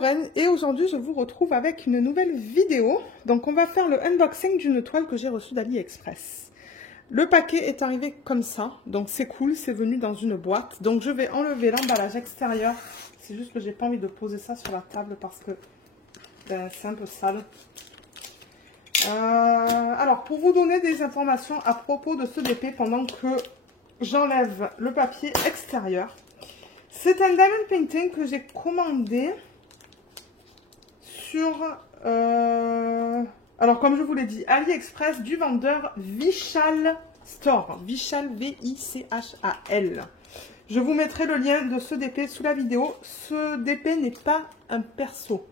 Lorraine et aujourd'hui je vous retrouve avec une nouvelle vidéo. Donc on va faire le unboxing d'une toile que j'ai reçue d'AliExpress. Le paquet est arrivé comme ça, donc c'est cool, c'est venu dans une boîte. Donc je vais enlever l'emballage extérieur. C'est juste que j'ai pas envie de poser ça sur la table parce que c'est un peu sale. Alors pour vous donner des informations à propos de ce DP pendant que j'enlève le papier extérieur. C'est un diamond painting que j'ai commandé sur, alors comme je vous l'ai dit, AliExpress du vendeur Vichal Store. Vichal, V-I-C-H-A-L. Je vous mettrai le lien de ce DP sous la vidéo. Ce DP n'est pas un perso.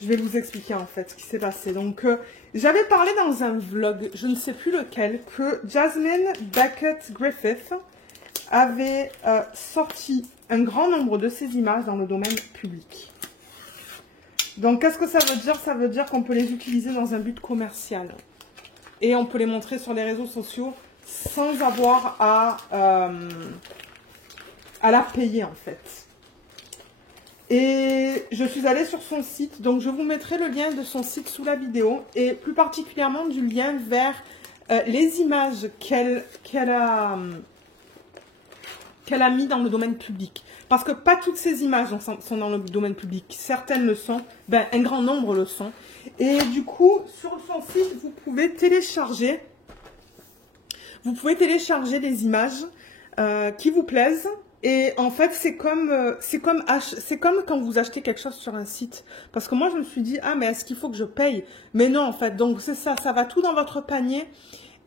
Je vais vous expliquer en fait ce qui s'est passé. Donc, j'avais parlé dans un vlog, je ne sais plus lequel, que Jasmine Beckett Griffith avait sorti un grand nombre de ces images dans le domaine public. Donc, qu'est-ce que ça veut dire? Ça veut dire qu'on peut les utiliser dans un but commercial. Et on peut les montrer sur les réseaux sociaux sans avoir à la payer, en fait. Et je suis allée sur son site. Donc, je vous mettrai le lien de son site sous la vidéo. Et plus particulièrement du lien vers les images qu'elle a mis dans le domaine public. Parce que pas toutes ces images sont dans le domaine public. Certaines le sont, ben, un grand nombre le sont. Et du coup, sur son site, vous pouvez télécharger des images qui vous plaisent. Et en fait, c'est comme quand vous achetez quelque chose sur un site. Parce que moi, je me suis dit, ah, mais est-ce qu'il faut que je paye? Mais non, en fait, donc c'est ça, ça va tout dans votre panier.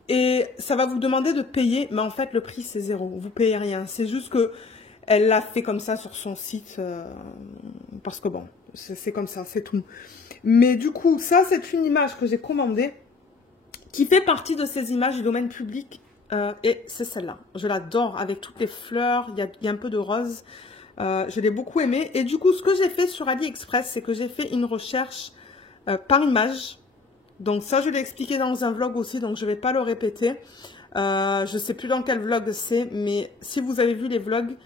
Et ça va vous demander de payer, mais en fait, le prix, c'est 0. Vous payez rien. C'est juste que elle l'a fait comme ça sur son site. Parce que bon, c'est comme ça, c'est tout. Mais du coup, ça, c'est une image que j'ai commandée qui fait partie de ces images du domaine public. Et c'est celle-là. Je l'adore avec toutes les fleurs. Il y a un peu de rose. Je l'ai beaucoup aimée. Et du coup, ce que j'ai fait sur AliExpress, c'est que j'ai fait une recherche par image. Donc ça, je l'ai expliqué dans un vlog aussi, donc je ne vais pas le répéter. Je ne sais plus dans quel vlog c'est, mais si vous avez vu les vlogs,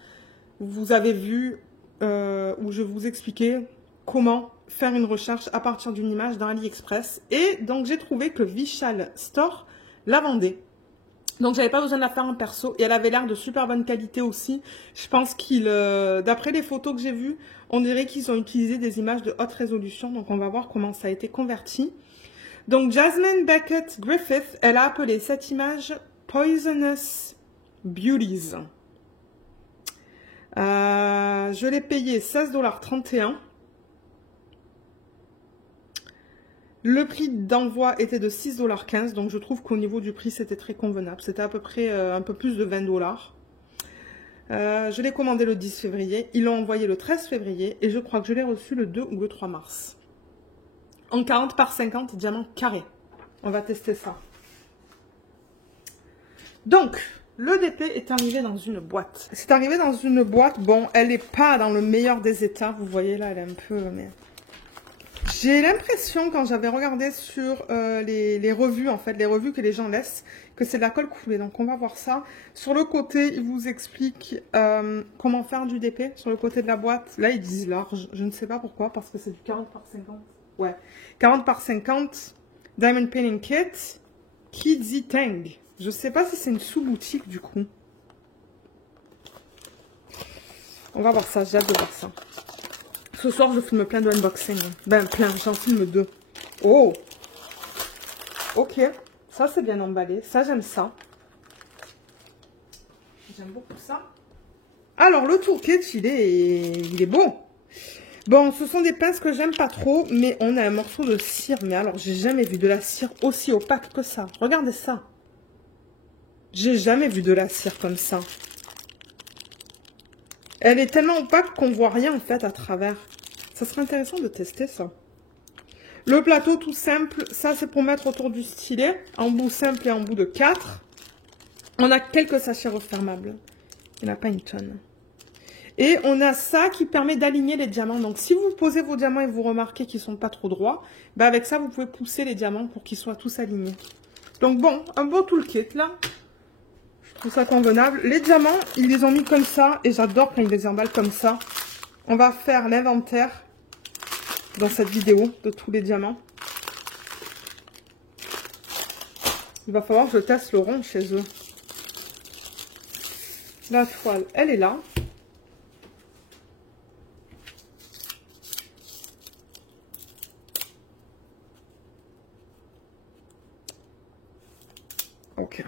vous avez vu où je vous expliquais comment faire une recherche à partir d'une image dans AliExpress. Et donc, j'ai trouvé que Vichal Store la vendait. Donc, j'avais pas besoin de la faire en perso. Et elle avait l'air de super bonne qualité aussi. Je pense d'après les photos que j'ai vues, on dirait qu'ils ont utilisé des images de haute résolution. Donc, on va voir comment ça a été converti. Donc, Jasmine Beckett Griffith, elle a appelé cette image Poisonous Beauties. Je l'ai payé 16,31 $. Le prix d'envoi était de 6,15 $. Donc, je trouve qu'au niveau du prix, c'était très convenable. C'était à peu près un peu plus de 20 $. Je l'ai commandé le 10 février. Ils l'ont envoyé le 13 février. Et je crois que je l'ai reçu le 2 ou le 3 mars. En 40 par 50 diamants carrés. On va tester ça. Donc, le DP est arrivé dans une boîte. C'est arrivé dans une boîte. Bon, elle n'est pas dans le meilleur des états. Vous voyez là, elle est un peu... Mais... J'ai l'impression, quand j'avais regardé sur les revues, en fait, les revues que les gens laissent, que c'est de la colle coulée. Donc, on va voir ça. Sur le côté, ils vous expliquent comment faire du DP. Sur le côté de la boîte, là, ils disent large. Je ne sais pas pourquoi, parce que c'est du 40 par 50. Ouais, 40 par 50, Diamond Painting Kit, Kidsy Tang. Je ne sais pas si c'est une sous-boutique du coup. On va voir ça, j'ai hâte de voir ça. Ce soir, je filme plein de unboxing. Ben, plein, j'en filme 2. Oh! Ok, ça c'est bien emballé. Ça, j'aime ça. J'aime beaucoup ça. Alors, le toolkit, il est beau. Bon, ce sont des pinces que j'aime pas trop, mais on a un morceau de cire. Mais alors, j'ai jamais vu de la cire aussi opaque que ça. Regardez ça. J'ai jamais vu de la cire comme ça. Elle est tellement opaque qu'on voit rien en fait à travers. Ça serait intéressant de tester ça. Le plateau tout simple, ça c'est pour mettre autour du stylet. En bout simple et en bout de 4. On a quelques sachets refermables. Il n'y en a pas une tonne. Et on a ça qui permet d'aligner les diamants. Donc, si vous posez vos diamants et vous remarquez qu'ils ne sont pas trop droits, bah avec ça, vous pouvez pousser les diamants pour qu'ils soient tous alignés. Donc, bon, un beau toolkit, là. Je trouve ça convenable. Les diamants, ils les ont mis comme ça. Et j'adore quand ils les emballent comme ça. on va faire l'inventaire dans cette vidéo de tous les diamants. Il va falloir que je teste le rond chez eux. La toile, elle est là. Ok.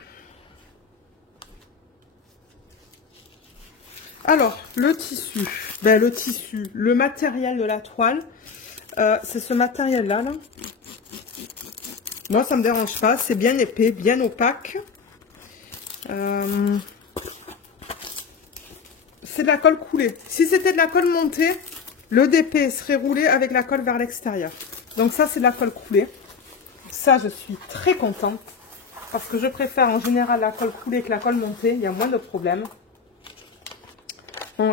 Alors, le tissu. Ben, le matériel de la toile, c'est ce matériel-là. Là. Moi, ça me dérange pas. C'est bien épais, bien opaque. C'est de la colle coulée. Si c'était de la colle montée, le DP serait roulé avec la colle vers l'extérieur. Donc ça, c'est de la colle coulée. Ça, je suis très contente. Parce que je préfère en général la colle coulée que la colle montée. Il y a moins de problèmes.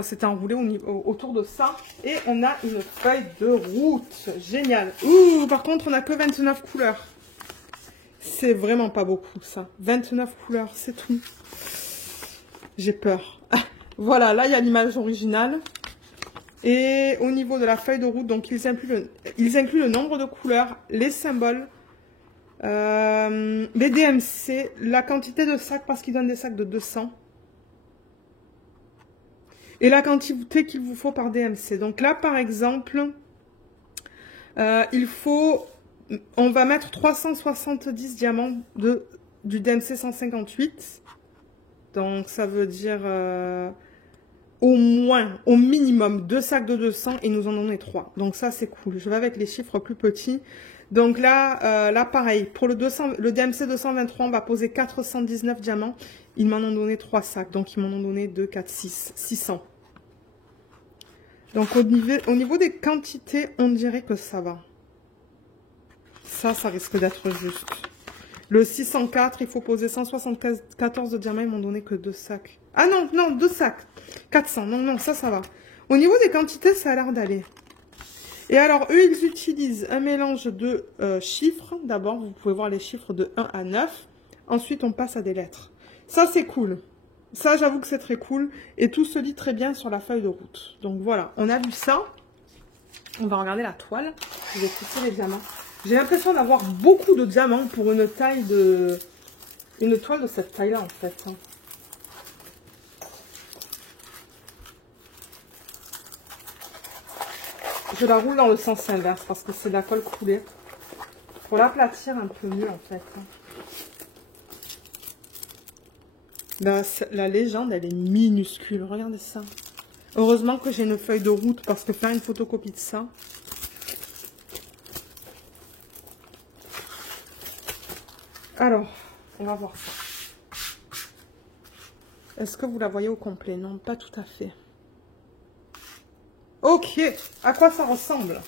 C'était enroulé autour de ça. Et on a une feuille de route. Génial. Ouh, par contre, on n'a que 29 couleurs. C'est vraiment pas beaucoup, ça. 29 couleurs, c'est tout. J'ai peur. Voilà, là, il y a l'image originale. Et au niveau de la feuille de route, donc ils incluent le nombre de couleurs, les symboles, les DMC, la quantité de sacs, parce qu'ils donnent des sacs de 200. Et la quantité qu'il vous faut par DMC. Donc là, par exemple, on va mettre 370 diamants du DMC 158. Donc ça veut dire au minimum 2 sacs de 200 et nous en donnons 3. Donc ça c'est cool. Je vais avec les chiffres plus petits. Donc là pareil, pour le DMC 223, on va poser 419 diamants. Ils m'en ont donné 3 sacs. Donc ils m'en ont donné 2, 4, 6, 600. Donc au niveau des quantités, on dirait que ça va. Ça risque d'être juste. Le 604, il faut poser 174 de diamants, ils m'ont donné que 2 sacs. Ah non, 2 sacs. 400, non, ça va. Au niveau des quantités, ça a l'air d'aller. Et alors, eux, ils utilisent un mélange de chiffres. D'abord, vous pouvez voir les chiffres de 1 à 9. Ensuite, on passe à des lettres. Ça, c'est cool. Ça, j'avoue que c'est très cool. Et tout se lit très bien sur la feuille de route. Donc voilà, on a vu ça. On va regarder la toile. Je vais tester les diamants. J'ai l'impression d'avoir beaucoup de diamants pour une toile de cette taille-là, en fait. Je la roule dans le sens inverse parce que c'est de la colle coulée. Pour l'aplatir un peu mieux, en fait. La légende, elle est minuscule. Regardez ça. Heureusement que j'ai une feuille de route parce que faire une photocopie de ça... Alors, on va voir ça. Est-ce que vous la voyez au complet? Non, pas tout à fait. Ok, à quoi ça ressemble?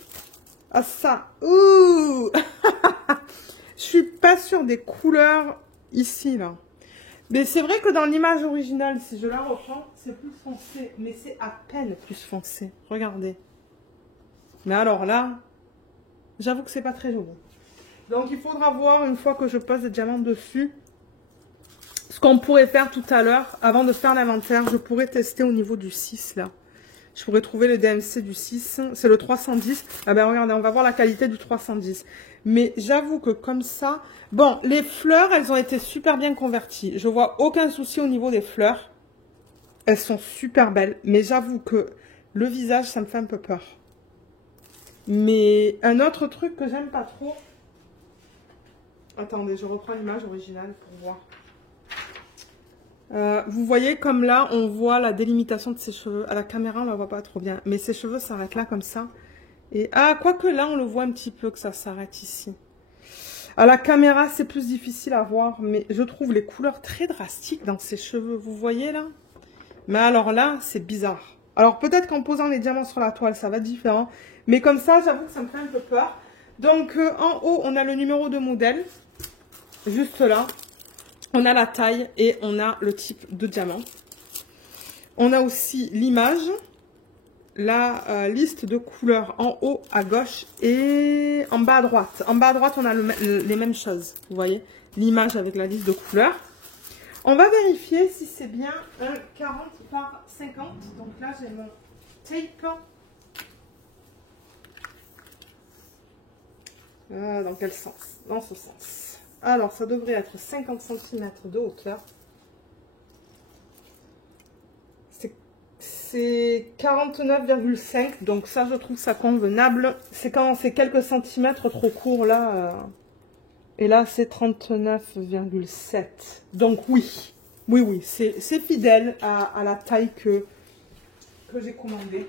À ça. Ouh. Je suis pas sûre des couleurs ici, là. Mais c'est vrai que dans l'image originale, si je la reprends, c'est plus foncé. Mais c'est à peine plus foncé. Regardez. Mais alors là, j'avoue que c'est pas très joli. Donc, il faudra voir, une fois que je pose des diamants dessus, ce qu'on pourrait faire tout à l'heure. Avant de faire l'inventaire, je pourrais tester au niveau du 6, là. Je pourrais trouver le DMC du 6. C'est le 310. Ah ben, regardez, on va voir la qualité du 310. Mais j'avoue que comme ça... Bon, les fleurs, elles ont été super bien converties. Je vois aucun souci au niveau des fleurs. Elles sont super belles. Mais j'avoue que le visage, ça me fait un peu peur. Mais un autre truc que j'aime pas trop... Attendez, je reprends l'image originale pour voir. Vous voyez comme là, on voit la délimitation de ses cheveux. À la caméra, on ne la voit pas trop bien. Mais ses cheveux s'arrêtent là comme ça. Et quoique là, on le voit un petit peu que ça s'arrête ici. À la caméra, c'est plus difficile à voir. Mais je trouve les couleurs très drastiques dans ses cheveux. Vous voyez là? Mais alors là, c'est bizarre. Alors peut-être qu'en posant les diamants sur la toile, ça va être différent. Mais comme ça, j'avoue que ça me fait un peu peur. Donc en haut, on a le numéro de modèle. Juste là. On a la taille et on a le type de diamant. On a aussi l'image. La liste de couleurs en haut à gauche et en bas à droite. En bas à droite, on a les mêmes choses. Vous voyez, l'image avec la liste de couleurs. On va vérifier si c'est bien un 40 par 50. Donc là, j'ai mon tape Dans quel sens? Dans ce sens. Alors, ça devrait être 50 cm de hauteur. C'est 49,5, donc ça, je trouve ça convenable. C'est quand c'est quelques centimètres trop court, là. Et là, c'est 39,7. Donc, oui. Oui, c'est fidèle à la taille que j'ai commandée.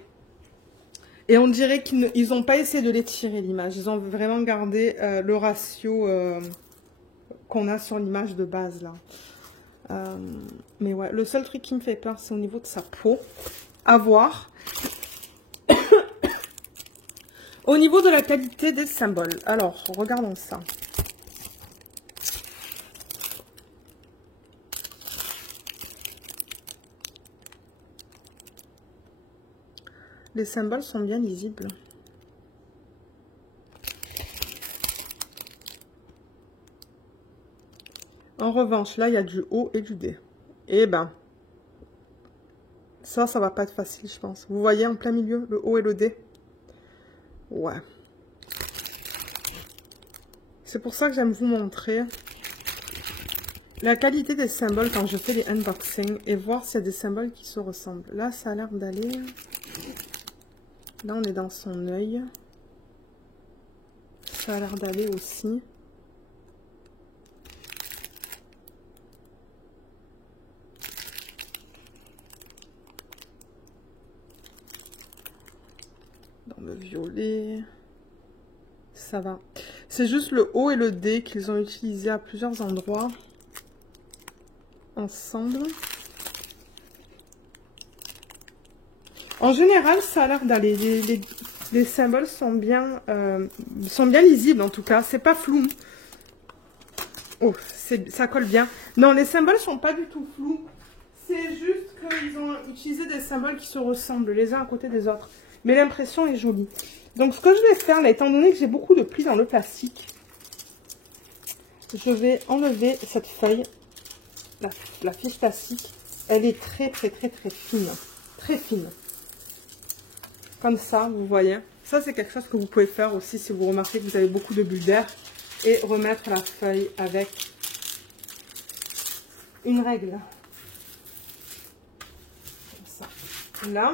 Et on dirait qu'ils n'ont pas essayé de l'étirer, l'image. Ils ont vraiment gardé le ratio qu'on a sur l'image de base, là. Mais ouais, le seul truc qui me fait peur, c'est au niveau de sa peau. À voir. Au niveau de la qualité des symboles. Alors, regardons ça. Les symboles sont bien lisibles. En revanche, là, il y a du O et du D. Et ben, ça va pas être facile, je pense. Vous voyez en plein milieu, le O et le D? Ouais. C'est pour ça que j'aime vous montrer la qualité des symboles quand je fais les unboxings et voir s'il y a des symboles qui se ressemblent. Là, ça a l'air d'aller. Là, on est dans son œil. Ça a l'air d'aller aussi. Dans le violet. Ça va. C'est juste le O et le D qu'ils ont utilisé à plusieurs endroits. Ensemble. En général, ça a l'air d'aller. Les symboles sont bien lisibles en tout cas. C'est pas flou. Oh, ça colle bien. Non, les symboles sont pas du tout flous. C'est juste qu'ils ont utilisé des symboles qui se ressemblent les uns à côté des autres. Mais l'impression est jolie. Donc, ce que je vais faire, là, étant donné que j'ai beaucoup de plis dans le plastique, je vais enlever cette feuille, la fiche plastique. Elle est très fine. Très fine. Comme ça, vous voyez. Ça, c'est quelque chose que vous pouvez faire aussi si vous remarquez que vous avez beaucoup de bulles d'air. Et remettre la feuille avec une règle. Comme ça. Là.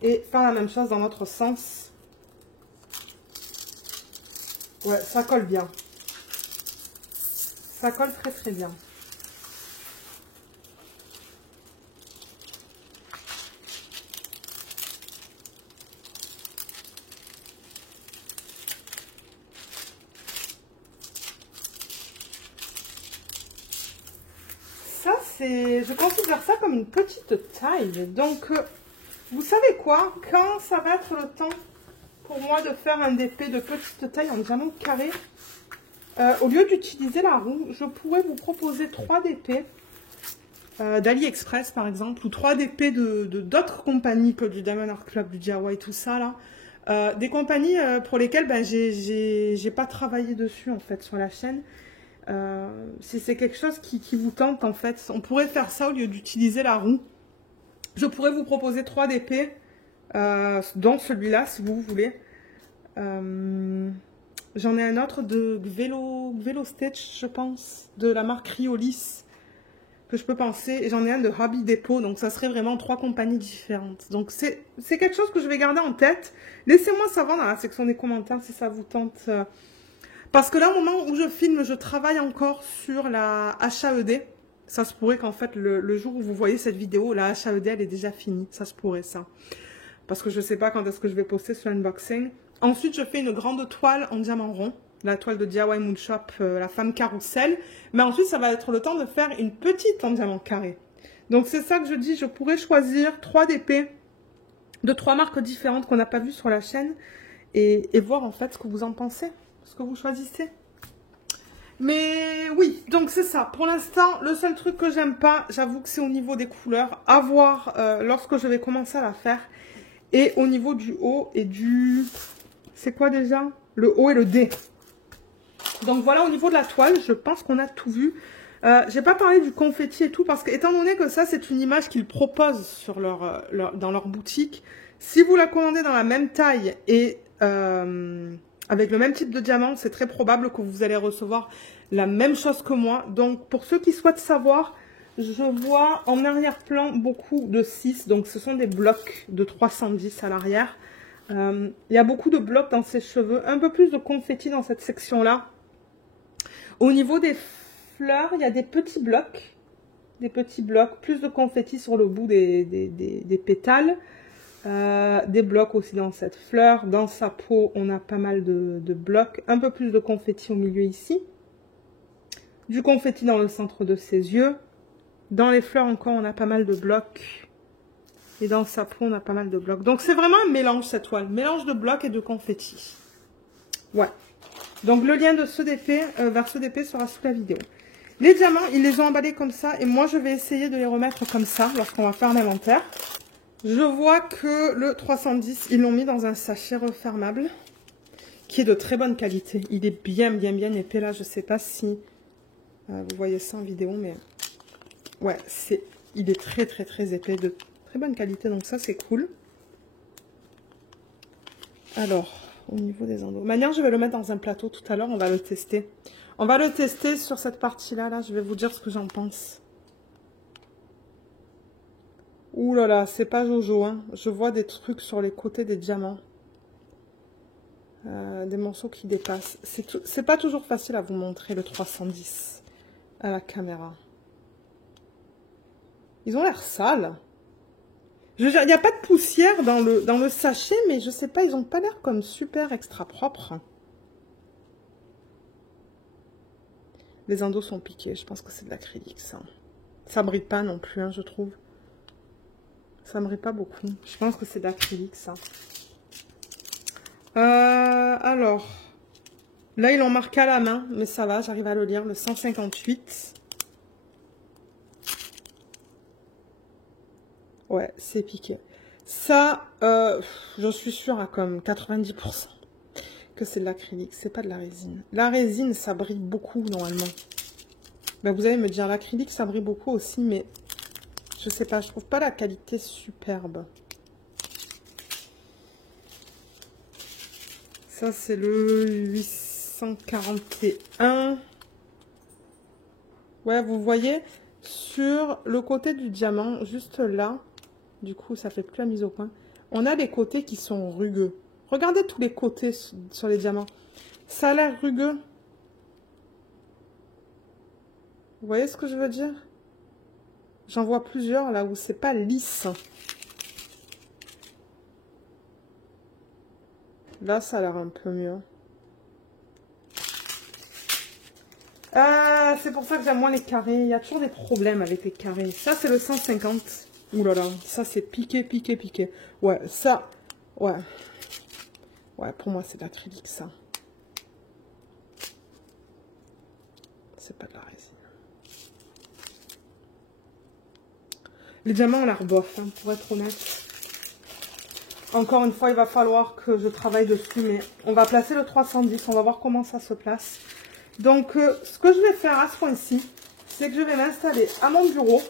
Et faire la même chose dans l'autre sens. Ouais, ça colle bien. Ça colle très bien. Ça, je considère ça comme une petite taille. Donc, vous savez quoi? Quand ça va être le temps pour moi de faire un DP de petite taille en diamant carré, au lieu d'utiliser la roue, je pourrais vous proposer 3 DP d'AliExpress par exemple, ou 3 DP d'autres compagnies que du Diamond Art Club, du DIY, tout ça là. Des compagnies pour lesquelles ben, j'ai pas travaillé dessus en fait sur la chaîne. Si c'est quelque chose qui vous tente en fait, on pourrait faire ça au lieu d'utiliser la roue. Je pourrais vous proposer 3 DP, dont celui-là si vous voulez. J'en ai un autre de Velo Stitch, je pense, de la marque Riolis, que je peux penser. Et j'en ai un de Hobby Depot, donc ça serait vraiment 3 compagnies différentes. Donc c'est quelque chose que je vais garder en tête. Laissez-moi savoir dans la section des commentaires si ça vous tente. Parce que là, au moment où je filme, je travaille encore sur la HAED. Ça se pourrait qu'en fait, le jour où vous voyez cette vidéo, la HAED, elle est déjà finie. Ça se pourrait, ça. Parce que je ne sais pas quand est-ce que je vais poster sur l'unboxing. Ensuite, je fais une grande toile en diamant rond. La toile de DIY Mood Shop, la femme carrousel. Mais ensuite, ça va être le temps de faire une petite en diamant carré. Donc, c'est ça que je dis. Je pourrais choisir 3 DP de 3 marques différentes qu'on n'a pas vues sur la chaîne. Et voir en fait ce que vous en pensez. Ce que vous choisissez. Mais oui, donc c'est ça. Pour l'instant, le seul truc que j'aime pas, j'avoue que c'est au niveau des couleurs. À voir lorsque je vais commencer à la faire. Et au niveau du haut et du... C'est quoi déjà? Le haut et le D. Donc voilà, au niveau de la toile, je pense qu'on a tout vu. J'ai pas parlé du confetti et tout, parce que étant donné que ça, c'est une image qu'ils proposent sur dans leur boutique, si vous la commandez dans la même taille et avec le même type de diamant, c'est très probable que vous allez recevoir la même chose que moi. Donc, pour ceux qui souhaitent savoir, je vois en arrière-plan beaucoup de 6. Donc, ce sont des blocs de 310 à l'arrière. Il y a beaucoup de blocs dans ces cheveux. Un peu plus de confetti dans cette section-là. Au niveau des fleurs, il y a des petits blocs. Des petits blocs. Plus de confetti sur le bout des pétales. Des blocs aussi dans cette fleur. Dans sa peau, on a pas mal de blocs. Un peu plus de confetti au milieu ici. Du confetti dans le centre de ses yeux. Dans les fleurs encore, on a pas mal de blocs. Et dans sa peau, on a pas mal de blocs. Donc, c'est vraiment un mélange, cette toile. Mélange de blocs et de confetti. Ouais. Donc, le lien de ceux d'épée vers ceux d'épée sera sous la vidéo. Les diamants, ils les ont emballés comme ça. Et moi, je vais essayer de les remettre comme ça lorsqu'on va faire l'inventaire. Je vois que le 310, ils l'ont mis dans un sachet refermable. Qui est de très bonne qualité. Il est bien épais là. Je sais pas si vous voyez ça en vidéo, mais... Ouais, il est très épais, de très bonne qualité, donc ça c'est cool. Alors, au niveau des endos, de manière, je vais le mettre dans un plateau tout à l'heure, on va le tester. On va le tester sur cette partie-là, là, je vais vous dire ce que j'en pense. Ouh là là, c'est pas Jojo, hein. Je vois des trucs sur les côtés des diamants. Des morceaux qui dépassent. C'est pas toujours facile à vous montrer le 310 à la caméra. Ils ont l'air sales. Je veux dire, il n'y a pas de poussière dans le sachet, mais je sais pas, ils n'ont pas l'air comme super extra propres. Les endos sont piqués, je pense que c'est de l'acrylique, ça. Ça brille pas non plus, hein, je trouve. Ça brille pas beaucoup. Je pense que c'est de l'acrylique, ça. Alors, là, ils l'ont marqué à la main, mais ça va, j'arrive à le lire, le 158. Ouais, c'est piqué. Ça, je suis sûre à comme 90% que c'est de l'acrylique, c'est pas de la résine. La résine, ça brille beaucoup normalement. Ben, vous allez me dire, l'acrylique, ça brille beaucoup aussi, mais je sais pas, je trouve pas la qualité superbe. Ça, c'est le 841. Ouais, vous voyez, sur le côté du diamant, juste là, du coup, ça fait plus la mise au point. On a les côtés qui sont rugueux. Regardez tous les côtés sur les diamants. Ça a l'air rugueux. Vous voyez ce que je veux dire? J'en vois plusieurs là où c'est pas lisse. Là, ça a l'air un peu mieux. Ah, c'est pour ça que j'aime moins les carrés. Il y a toujours des problèmes avec les carrés. Ça, c'est le 150. Ouh là là, ça c'est piqué. Ouais, ça, ouais. Ouais, pour moi, c'est de l'acrylique, ça. C'est pas de la résine. Les diamants ont l'air bof, hein, pour être honnête. Encore une fois, il va falloir que je travaille dessus, mais on va placer le 310, on va voir comment ça se place. Donc, ce que je vais faire à ce point-ci, c'est que je vais m'installer à mon bureau.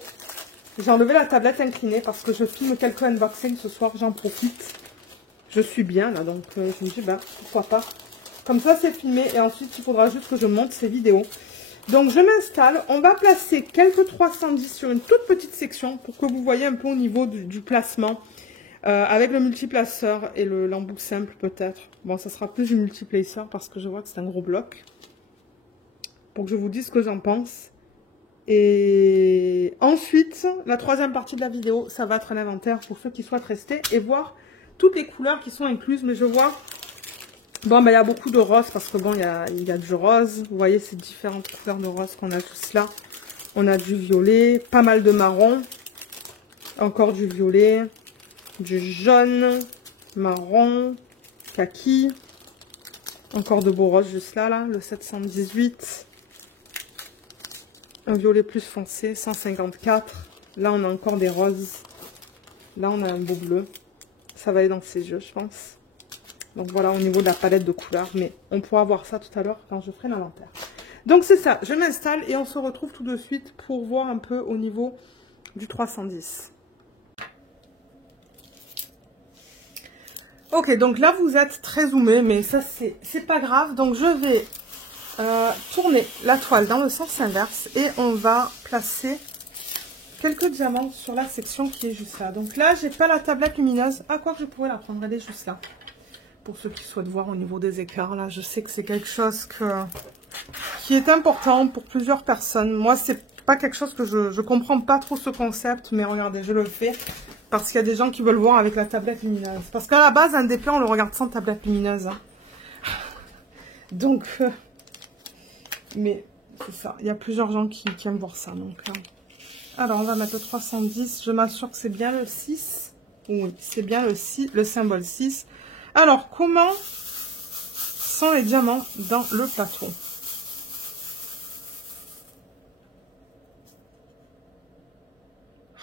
J'ai enlevé la tablette inclinée parce que je filme quelques unboxings ce soir, j'en profite. Je suis bien là, donc je me dis, bah, pourquoi pas. Comme ça, c'est filmé et ensuite, il faudra juste que je monte ces vidéos. Donc, je m'installe. On va placer quelques 310 sur une toute petite section pour que vous voyez un peu au niveau du placement. Avec le multiplaceur et l'embout simple peut-être. Bon, ça sera plus du multiplaceur parce que je vois que c'est un gros bloc. Pour que je vous dise ce que j'en pense. Et ensuite, la troisième partie de la vidéo, ça va être un inventaire pour ceux qui souhaitent rester et voir toutes les couleurs qui sont incluses. Mais je vois, bon, ben, il y a beaucoup de rose parce que bon, il y a du rose. Vous voyez ces différentes couleurs de rose qu'on a tous là. On a du violet, pas mal de marron, encore du violet, du jaune, marron, kaki, encore de beaux roses juste là, le 718. Un violet plus foncé, 154. Là, on a encore des roses. Là, on a un beau bleu. Ça va aller dans ses yeux, je pense. Donc, voilà, au niveau de la palette de couleurs. Mais on pourra voir ça tout à l'heure quand je ferai l'inventaire. Donc, c'est ça. Je m'installe et on se retrouve tout de suite pour voir un peu au niveau du 310. Ok, donc là vous êtes très zoomé, mais ça c'est pas grave. Donc je vais tourner la toile dans le sens inverse et on va placer quelques diamants sur la section qui est juste là. Donc là j'ai pas la tablette lumineuse. Ah, quoi que je pourrais la prendre, elle est juste là. Pour ceux qui souhaitent voir au niveau des écarts, là je sais que c'est quelque chose qui est important pour plusieurs personnes. Moi c'est pas quelque chose que je comprends pas trop ce concept, mais regardez, je le fais. Parce qu'il y a des gens qui veulent voir avec la tablette lumineuse. Parce qu'à la base, un déplay, on le regarde sans tablette lumineuse. Hein. Donc, mais c'est ça. Il y a plusieurs gens qui aiment voir ça. Donc, alors, on va mettre le 310. Je m'assure que c'est bien le 6. Oui, c'est bien le 6, le symbole 6. Alors, comment sont les diamants dans le plateau?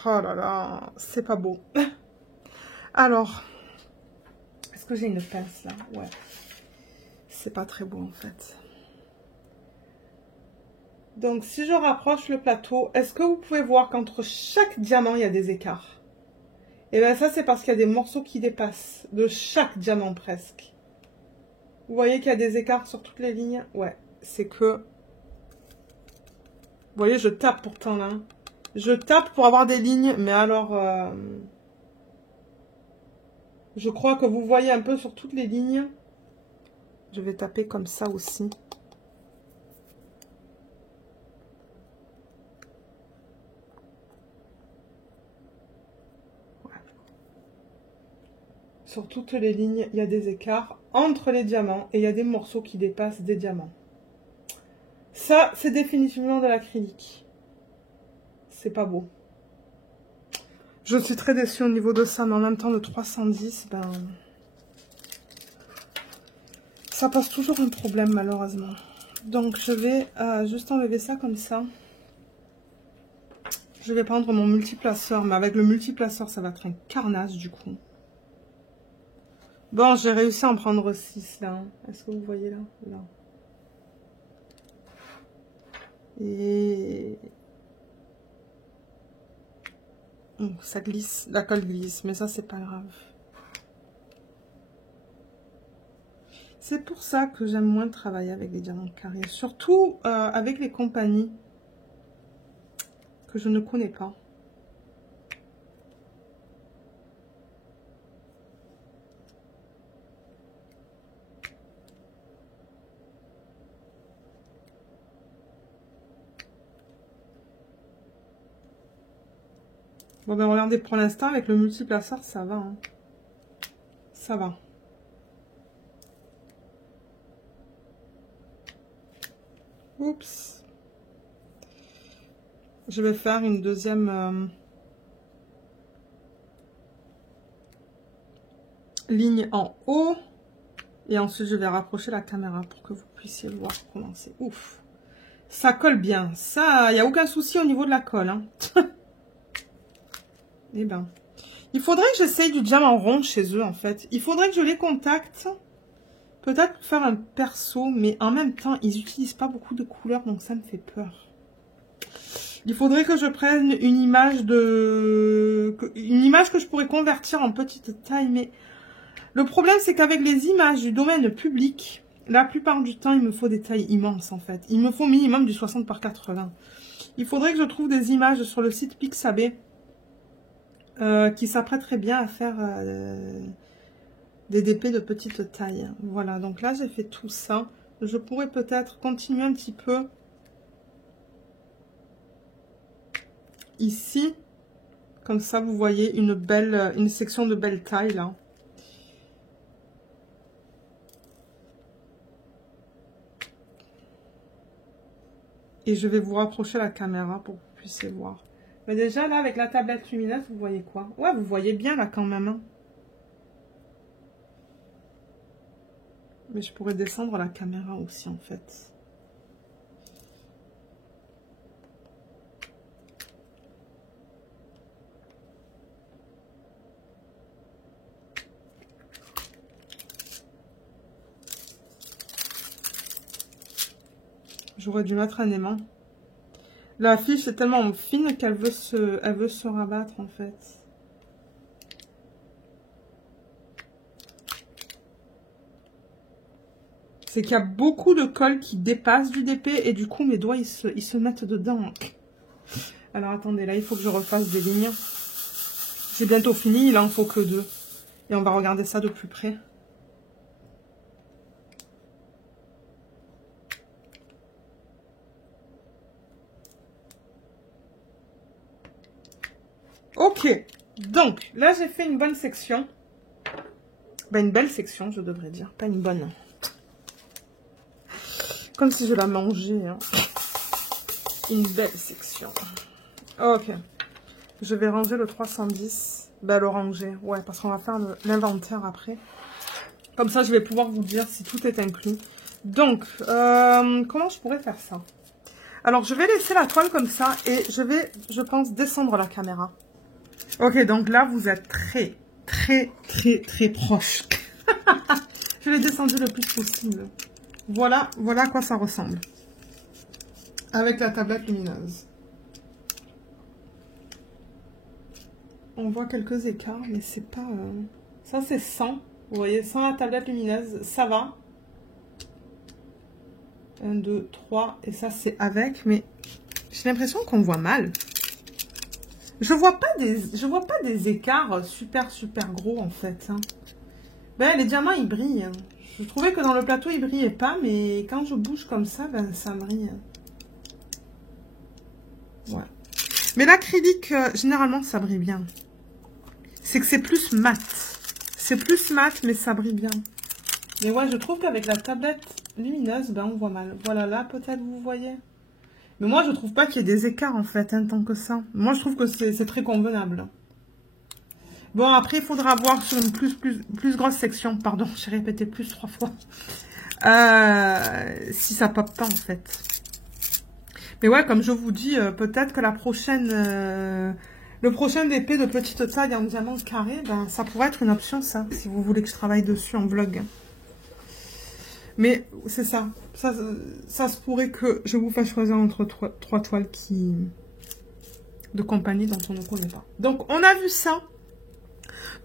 Oh là là, c'est pas beau. Alors, est-ce que j'ai une pince là? Ouais. C'est pas très beau en fait. Donc, si je rapproche le plateau, est-ce que vous pouvez voir qu'entre chaque diamant, il y a des écarts? Et bien ça, c'est parce qu'il y a des morceaux qui dépassent de chaque diamant presque. Vous voyez qu'il y a des écarts sur toutes les lignes? Ouais, c'est que... Vous voyez, je tape pourtant là. Je tape pour avoir des lignes, mais alors... je crois que vous voyez un peu sur toutes les lignes. Je vais taper comme ça aussi. Sur toutes les lignes, il y a des écarts entre les diamants et il y a des morceaux qui dépassent des diamants. Ça, c'est définitivement de l'acrylique. C'est pas beau. Je suis très déçue au niveau de ça, mais en même temps, le 310, ben... ça pose toujours un problème, malheureusement. Donc, je vais juste enlever ça comme ça. Je vais prendre mon multiplaceur, mais avec le multiplaceur, ça va être un carnage, du coup. Bon, j'ai réussi à en prendre 6, là. Est-ce que vous voyez, là? Là. Et... oh, ça glisse, la colle glisse, mais ça, c'est pas grave. C'est pour ça que j'aime moins travailler avec les diamants carrés. Surtout avec les compagnies que je ne connais pas. Bon ben regardez, pour l'instant avec le multiplaceur ça va. Hein. Ça va. Oups. Je vais faire une deuxième ligne en haut. Et ensuite je vais rapprocher la caméra pour que vous puissiez voir comment c'est. Ouf. Ça colle bien. Ça, il n'y a aucun souci au niveau de la colle. Hein. Eh ben. Il faudrait que j'essaye du diamant rond chez eux en fait. Il faudrait que je les contacte. Peut-être pour faire un perso, mais en même temps, ils n'utilisent pas beaucoup de couleurs, donc ça me fait peur. Il faudrait que je prenne une image que je pourrais convertir en petite taille, mais le problème, c'est qu'avec les images du domaine public, la plupart du temps, il me faut des tailles immenses, en fait. Il me faut minimum du 60 par 80. Il faudrait que je trouve des images sur le site Pixabay qui s'apprêteraient bien à faire... des DP de petite taille. Voilà, donc là j'ai fait tout ça. Je pourrais peut-être continuer un petit peu ici. Comme ça vous voyez une section de belle taille là. Et je vais vous rapprocher la caméra pour que vous puissiez voir. Mais déjà là avec la tablette lumineuse vous voyez quoi? Ouais, vous voyez bien là quand même. Hein. Mais je pourrais descendre la caméra aussi en fait. J'aurais dû mettre un aimant. La fiche est tellement fine qu'elle veut se rabattre en fait. C'est qu'il y a beaucoup de colle qui dépasse du DP et du coup mes doigts ils se mettent dedans. Alors attendez, là il faut que je refasse des lignes. J'ai bientôt fini, il en faut que 2. Et on va regarder ça de plus près. Ok, donc là j'ai fait une bonne section. Ben, une belle section, je devrais dire, pas une bonne. Comme si je la mangeais. Hein. Une belle section. Ok. Je vais ranger le 310. Ben, le ranger. Ouais, parce qu'on va faire l'inventaire après. Comme ça, je vais pouvoir vous dire si tout est inclus. Donc, comment je pourrais faire ça? Alors, je vais laisser la toile comme ça et je vais, je pense, descendre la caméra. Ok, donc là, vous êtes très proche. Je l'ai descendu le plus possible. Voilà à quoi ça ressemble. Avec la tablette lumineuse. On voit quelques écarts, mais c'est pas... Ça, c'est sans. Vous voyez, sans la tablette lumineuse, ça va. 1, 2, 3. Et ça, c'est avec. Mais j'ai l'impression qu'on voit mal. Je vois pas des écarts super gros, en fait. Hein. Ben, les diamants, ils brillent. Hein. Je trouvais que dans le plateau, ils brillaient pas. Mais quand je bouge comme ça, ben, ça brille. Ouais. Mais l'acrylique, généralement, ça brille bien. C'est que c'est plus mat. C'est plus mat, mais ça brille bien. Mais ouais, je trouve qu'avec la tablette lumineuse, ben, on voit mal. Voilà, là, peut-être, vous voyez. Mais moi, je trouve pas qu'il y ait des écarts, en fait, hein, tant que ça. Moi, je trouve que c'est très convenable. Bon, après, il faudra voir sur une plus grosse section. Pardon, j'ai répété plus 3 fois. Si ça pop pas, en fait. Mais ouais, comme je vous dis, peut-être que la prochaine... le prochain DP de petite taille en diamant carré, ben, ça pourrait être une option, ça. Si vous voulez que je travaille dessus en vlog. Mais c'est ça. Ça se pourrait que je vous fasse choisir entre 3 toiles de compagnie dont on ne connaît pas. Donc, on a vu ça.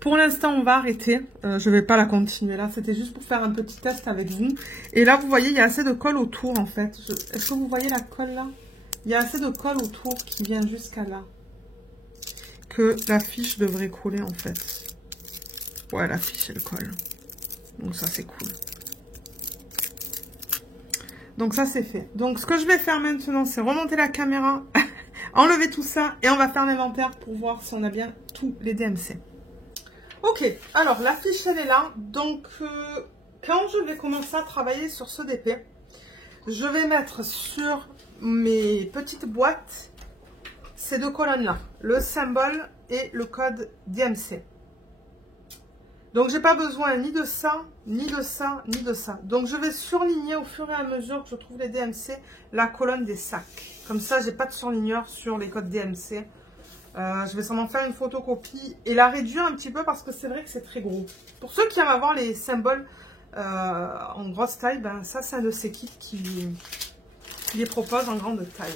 Pour l'instant, on va arrêter. Je ne vais pas la continuer là. C'était juste pour faire un petit test avec vous. Et là, vous voyez, il y a assez de colle autour, en fait. Est-ce que vous voyez la colle là? Il y a assez de colle autour qui vient jusqu'à là. Que la fiche devrait coller, en fait. Ouais, la fiche, elle colle. Donc ça, c'est cool. Donc ça, c'est fait. Donc, ce que je vais faire maintenant, c'est remonter la caméra, enlever tout ça, et on va faire l'inventaire pour voir si on a bien tous les DMC. Ok, alors, la fiche, elle est là. Donc, quand je vais commencer à travailler sur ce DP, je vais mettre sur mes petites boîtes ces 2 colonnes-là. Le symbole et le code DMC. Donc, j'ai pas besoin ni de ça, ni de ça, ni de ça. Donc, je vais surligner au fur et à mesure que je trouve les DMC la colonne des sacs. Comme ça, j'ai pas de surligneur sur les codes DMC. Je vais sûrement faire une photocopie et la réduire un petit peu parce que c'est vrai que c'est très gros. Pour ceux qui aiment avoir les symboles en grosse taille, ben ça, c'est un de ces kits qui les propose en grande taille.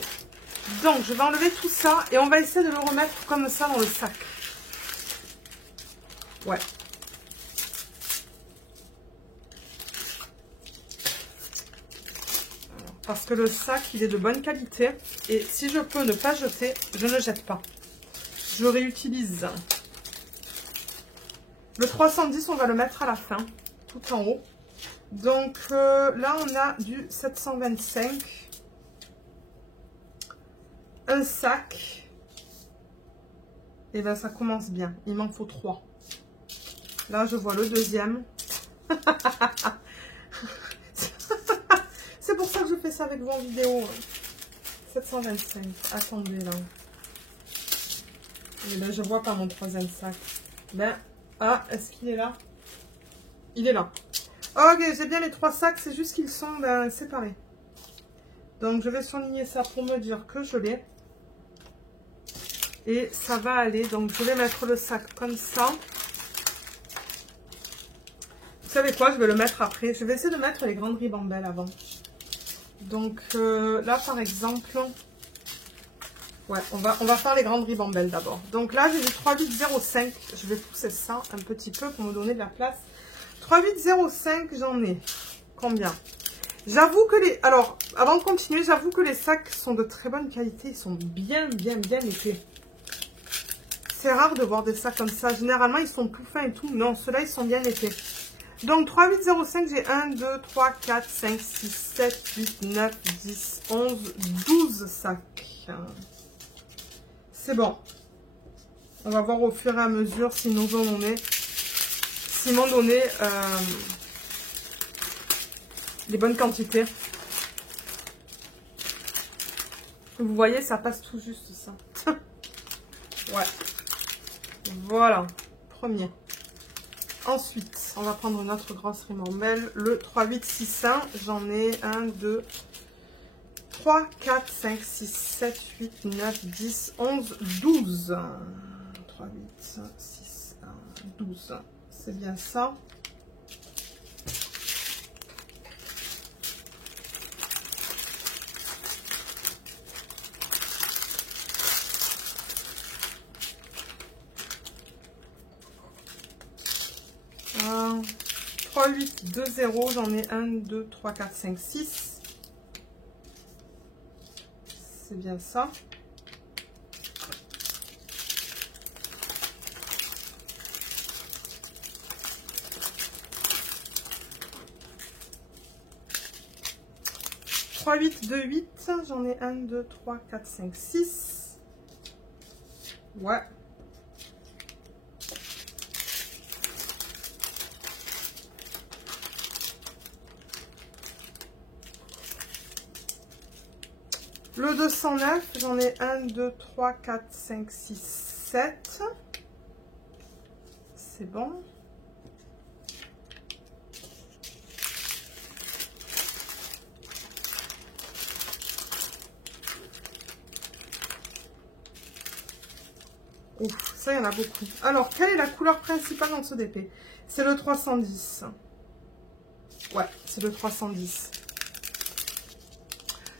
Donc, je vais enlever tout ça et on va essayer de le remettre comme ça dans le sac. Ouais. Parce que le sac, il est de bonne qualité. Et si je peux ne pas jeter, je ne jette pas. Je réutilise. Le 310, on va le mettre à la fin, tout en haut. Donc là, on a du 725. Un sac. Et bien, ça commence bien. Il m'en faut 3. Là, je vois le deuxième. C'est pour ça que je fais ça avec vous en vidéo. 725. Attendez là. Et là, je vois pas mon 3e sac. Ben, ah, est-ce qu'il est là? Il est là. Ok, j'ai bien les 3 sacs. C'est juste qu'ils sont séparés. Donc, je vais surligner ça pour me dire que je l'ai. Et ça va aller. Donc, je vais mettre le sac comme ça. Vous savez quoi? Je vais le mettre après. Je vais essayer de mettre les grandes ribambelles avant. Donc là, par exemple, ouais, on va faire les grandes ribambelles d'abord. Donc là, j'ai du 3805. Je vais pousser ça un petit peu pour me donner de la place. 3805, j'en ai combien? J'avoue que les... Alors, avant de continuer, j'avoue que les sacs sont de très bonne qualité. Ils sont bien épais. C'est rare de voir des sacs comme ça. Généralement, ils sont tout fins et tout. Non, ceux-là, ils sont bien épais. Donc, 3, 8, 0, 5, j'ai 1, 2, 3, 4, 5, 6, 7, 8, 9, 10, 11, 12 sacs. C'est bon. On va voir au fur et à mesure si nous en donner... S'ils m'ont donné les bonnes quantités. Vous voyez, ça passe tout juste, ça. Ouais. Voilà. Premier. Ensuite, on va prendre notre grosse rimombelle. Le 3, 8, 6, 1. J'en ai 1, 2, 3, 4, 5, 6, 7, 8, 9, 10, 11, 12. 3, 8, 6, 1, 12. C'est bien ça. Un, 3, 8, 2, 0. J'en ai 1, 2, 3, 4, 5, 6. C'est bien ça. Trois, 8, 2, 8. J'en ai 1, 2, 3, 4, 5, 6. Ouais. Le 209, j'en ai 1, 2, 3, 4, 5, 6, 7. C'est bon. Ouf, ça, il y en a beaucoup. Alors, quelle est la couleur principale dans ce DP? C'est le 310. Ouais, c'est le 310.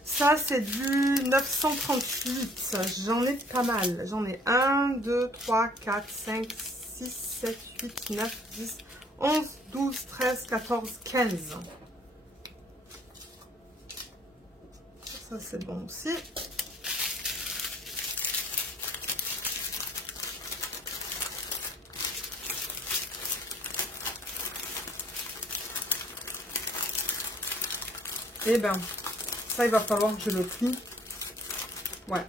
Ça, c'est du 938. J'en ai pas mal. J'en ai 1, 2, 3, 4, 5, 6, 7, 8, 9, 10, 11, 12, 13, 14, 15. Ça, c'est bon aussi. Eh ben, ça, il va falloir que je le plie. Ouais.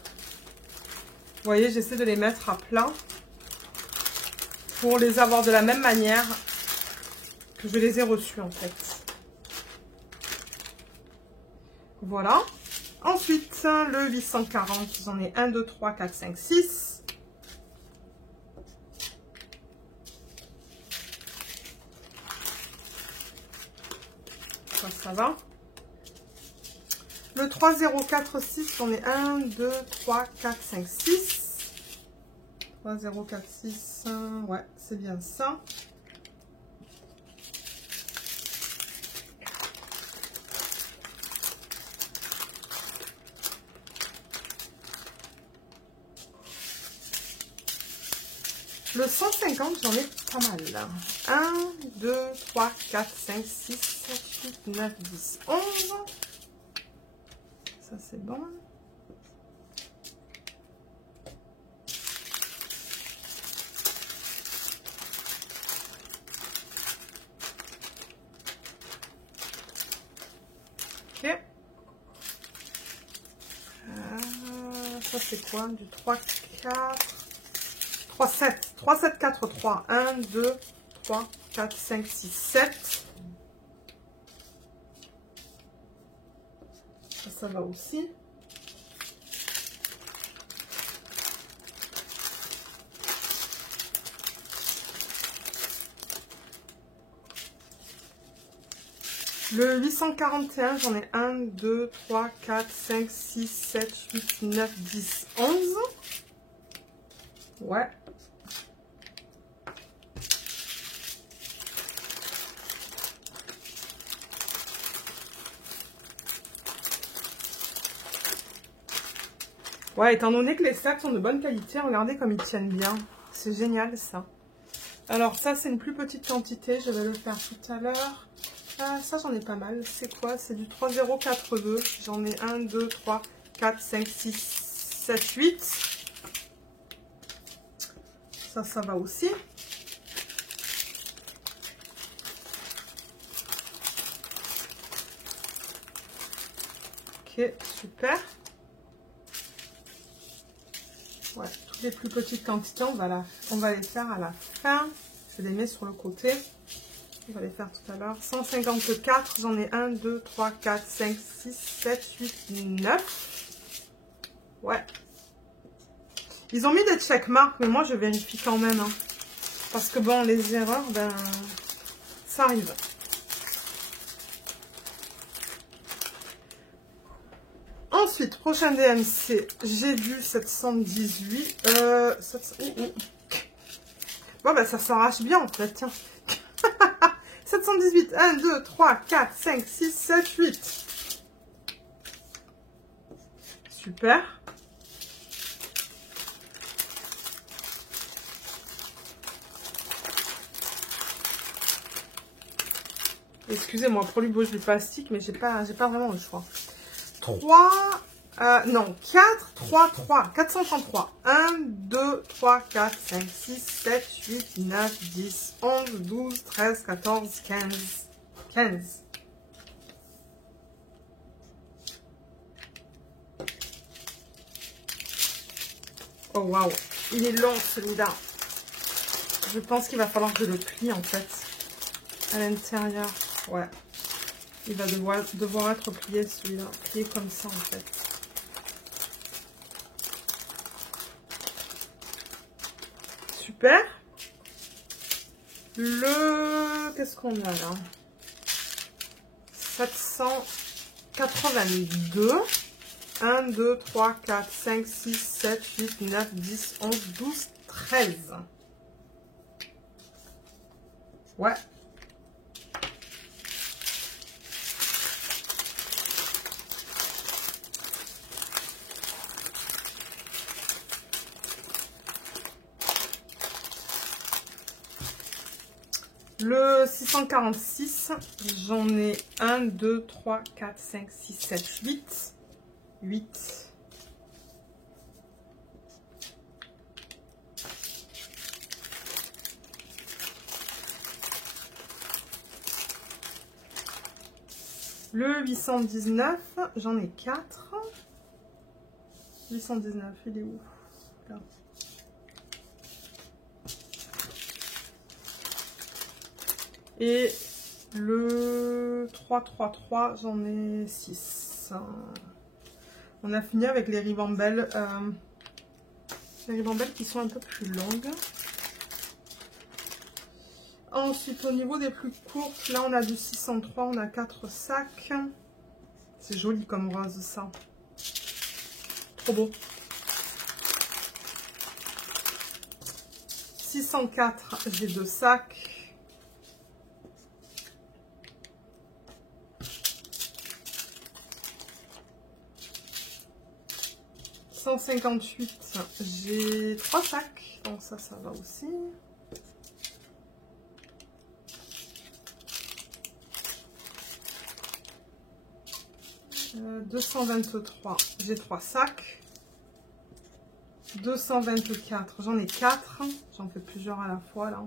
Vous voyez, j'essaie de les mettre à plat pour les avoir de la même manière que je les ai reçus, en fait. Voilà. Ensuite, le 840, j'en ai 1, 2, 3, 4, 5, 6. Ça va. Le 3046, j'en ai 1, 2, 3, 4, 5, 6. 3046, ouais, c'est bien ça. Le 150, j'en ai pas mal. 1, 2, 3, 4, 5, 6, 7, 8, 9, 10, 11. Ça, c'est bon. Ok. Ça, c'est quoi? Du 3, 4... 3, 7. 3, 7, 4, 3. 1, 2, 3, 4, 5, 6, 7. Ça va aussi. Le 841, j'en ai 1, 2, 3, 4, 5, 6, 7, 8, 9, 10, 11. Ouais. Ouais, étant donné que les sacs sont de bonne qualité, regardez comme ils tiennent bien. C'est génial, ça. Alors, ça, c'est une plus petite quantité. Je vais le faire tout à l'heure. Ah, ça, j'en ai pas mal. C'est quoi? C'est du 3042. J'en ai 1, 2, 3, 4, 5, 6, 7, 8. Ça va aussi. Ok, super. Ouais, toutes les plus petites quantités, on va les faire à la fin. Je les mets sur le côté. On va les faire tout à l'heure. 154, j'en ai 1, 2, 3, 4, 5, 6, 7, 8, 9. Ouais. Ils ont mis des checkmarks, mais moi je vérifie quand même. Hein. Parce que bon, les erreurs, ben, ça arrive. Ensuite, prochain DMC, j'ai du 718. Bon, ben ça s'arrache bien en fait, tiens. 718, 1, 2, 3, 4, 5, 6, 7, 8. Super. Excusez-moi pour l'ubauche du plastique, mais j'ai pas vraiment le choix. 3, non, 4, 3, 3, 433. 1, 2, 3, 4, 5, 6, 7, 8, 9, 10, 11, 12, 13, 14, 15. 15. Oh waouh, il est long celui-là. Je pense qu'il va falloir que je le plie en fait. À l'intérieur, ouais. Il va devoir être plié celui-là. Plié comme ça en fait. Super. Qu'est-ce qu'on a là? 782. 1, 2, 3, 4, 5, 6, 7, 8, 9, 10, 11, 12, 13. Ouais. Le 646, j'en ai 1, 2, 3, 4, 5, 6, 7, 8. 8. Le 819, j'en ai 4. 819, il est où? Là. Et le 333, j'en ai 6. On a fini avec les ribambelles. Les ribambelles qui sont un peu plus longues. Ensuite, au niveau des plus courtes, là on a du 603, on a 4 sacs. C'est joli comme rose ça. Trop beau. 604, j'ai 2 sacs. « 158, j'ai 3 sacs. Donc ça va aussi. 223, j'ai 3 sacs. 224, j'en ai 4. J'en fais plusieurs à la fois là.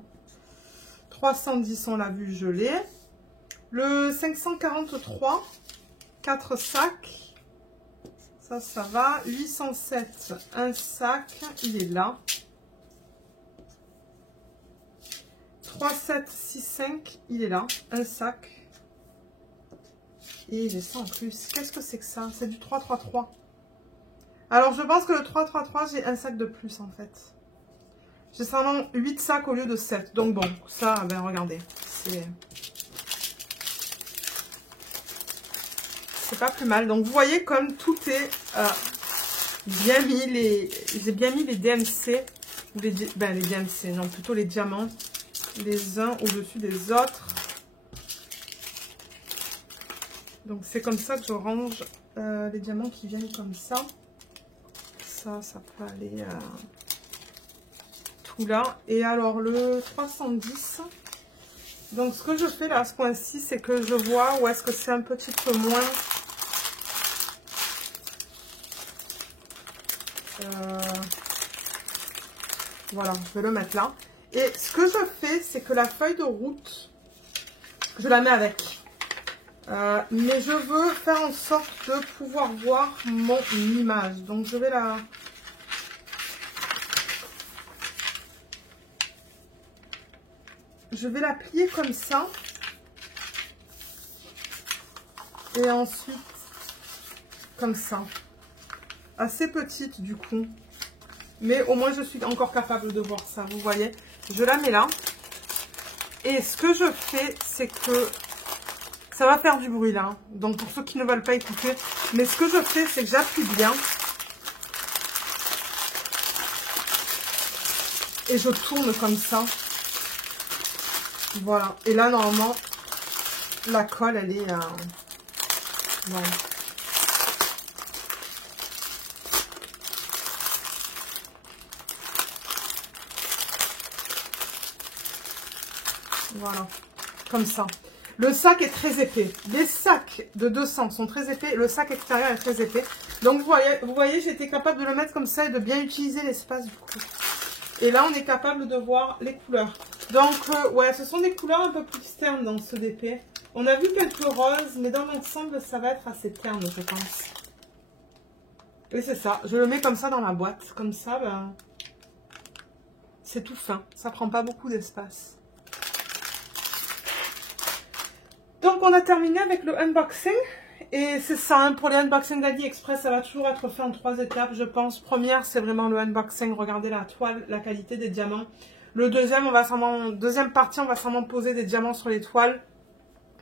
310, on l'a vu, je l'ai. Le 543, 4 sacs. Ça va. 807, un sac, il est là. 3765, il est là, un sac. Et j'ai ça en plus. Qu'est-ce que c'est que ça? C'est du 333. Alors, je pense que le 333, j'ai un sac de plus, en fait. J'ai seulement 8 sacs au lieu de 7. Donc, bon, ça, ben, regardez. C'est pas plus mal. Donc, vous voyez comme tout est bien mis. J'ai bien mis les DMC. Les DMC, non, plutôt les diamants. Les uns au-dessus des autres. Donc, c'est comme ça que je range les diamants qui viennent comme ça. Ça peut aller tout là. Et alors, le 310, Donc ce que je fais là à ce point-ci, c'est que je vois où est-ce que c'est un petit peu moins... Voilà, je vais le mettre là. Et ce que je fais, c'est que la feuille de route, je la mets avec. Mais je veux faire en sorte de pouvoir voir mon image. Donc je vais la... Je vais la plier comme ça. Et ensuite, comme ça. Assez petite du coup. Mais au moins je suis encore capable de voir ça, vous voyez. Je la mets là. Et ce que je fais, c'est que... Ça va faire du bruit là. Hein. Donc pour ceux qui ne veulent pas écouter. Mais ce que je fais, c'est que j'appuie bien. Et je tourne comme ça. Voilà. Et là, normalement, la colle, elle est... Voilà. Voilà. Comme ça. Le sac est très épais. Les sacs de 200 sont très épais. Le sac extérieur est très épais. Donc, vous voyez j'ai été capable de le mettre comme ça et de bien utiliser l'espace du coup. Et là, on est capable de voir les couleurs. Donc, ouais, ce sont des couleurs un peu plus ternes dans ce DP. On a vu quelques roses, mais dans l'ensemble, ça va être assez terne, je pense. Et c'est ça. Je le mets comme ça dans la boîte. Comme ça, ben, c'est tout fin. Ça prend pas beaucoup d'espace. Donc, on a terminé avec le unboxing. Et c'est ça, hein, pour les unboxings d'AliExpress, ça va toujours être fait en 3 étapes, je pense. Première, c'est vraiment le unboxing. Regardez la toile, la qualité des diamants. Le deuxième, deuxième partie, on va sûrement poser des diamants sur les toiles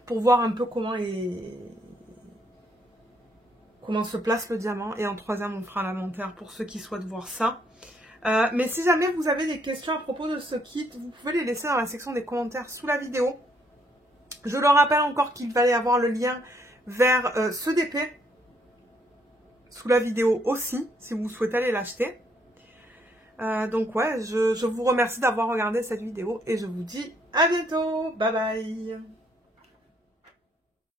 pour voir un peu comment se place le diamant. Et en troisième, on fera l'inventaire pour ceux qui souhaitent voir ça. Mais si jamais vous avez des questions à propos de ce kit, vous pouvez les laisser dans la section des commentaires sous la vidéo. Je le rappelle encore qu'il va y avoir le lien vers ce DP sous la vidéo aussi, si vous souhaitez aller l'acheter. Donc ouais, je vous remercie d'avoir regardé cette vidéo et je vous dis à bientôt. Bye bye.